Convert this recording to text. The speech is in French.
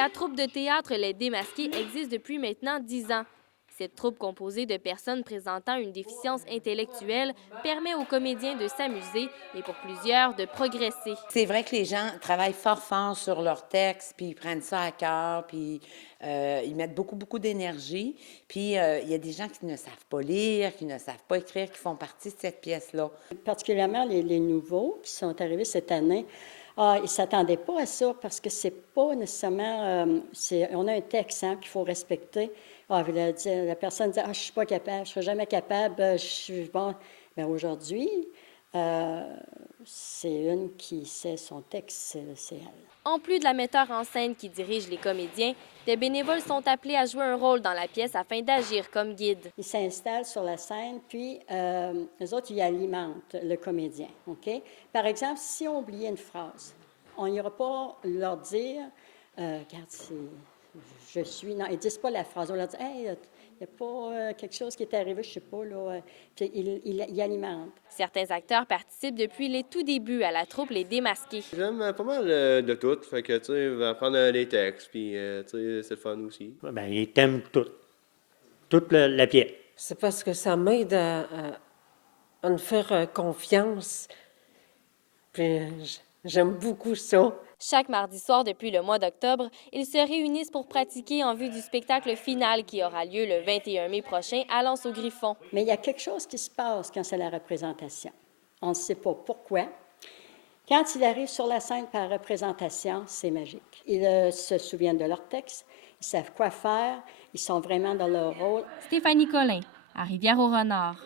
La troupe de théâtre Les Démasqués existe depuis maintenant 10 ans. Cette troupe composée de personnes présentant une déficience intellectuelle permet aux comédiens de s'amuser et pour plusieurs de progresser. C'est vrai que les gens travaillent fort fort sur leur texte, puis ils prennent ça à cœur, puis ils mettent beaucoup, beaucoup d'énergie. Puis il y a des gens qui ne savent pas lire, qui ne savent pas écrire, qui font partie de cette pièce-là. Particulièrement les nouveaux qui sont arrivés cette année, ils ne s'attendaient pas à ça parce que c'est pas nécessairement... on a un texte qu'il faut respecter. La personne dit « Ah, je ne suis pas capable, je ne serai jamais capable, je suis bon. » Bien, aujourd'hui, c'est une qui sait son texte, c'est elle. En plus de la metteur en scène qui dirige les comédiens, des bénévoles sont appelés à jouer un rôle dans la pièce afin d'agir comme guide. Ils s'installent sur la scène, puis les autres, ils alimentent le comédien. OK? Par exemple, si on oubliait une phrase, on n'ira pas leur dire regarde, je suis. Non, ils ne disent pas la phrase. On leur dit hey, il n'y a pas quelque chose qui est arrivé, je ne sais pas. Là. Puis ils alimentent. Certains acteurs participent depuis les tout débuts à la troupe Les Démasqués. J'aime pas mal de tout. Fait que, tu sais, apprendre les textes, puis, tu sais, c'est le fun aussi. Bien, ils t'aiment toute la pièce. C'est parce que ça m'aide à me faire confiance. Puis j'aime beaucoup ça. Chaque mardi soir depuis le mois d'octobre, ils se réunissent pour pratiquer en vue du spectacle final qui aura lieu le 21 mai prochain à L'Anse au Griffon. Mais il y a quelque chose qui se passe quand c'est la représentation. On ne sait pas pourquoi. Quand ils arrivent sur la scène par représentation, c'est magique. Ils se souviennent de leur texte, ils savent quoi faire, ils sont vraiment dans leur rôle. Stéphanie Collin, à Rivière-au-Renard.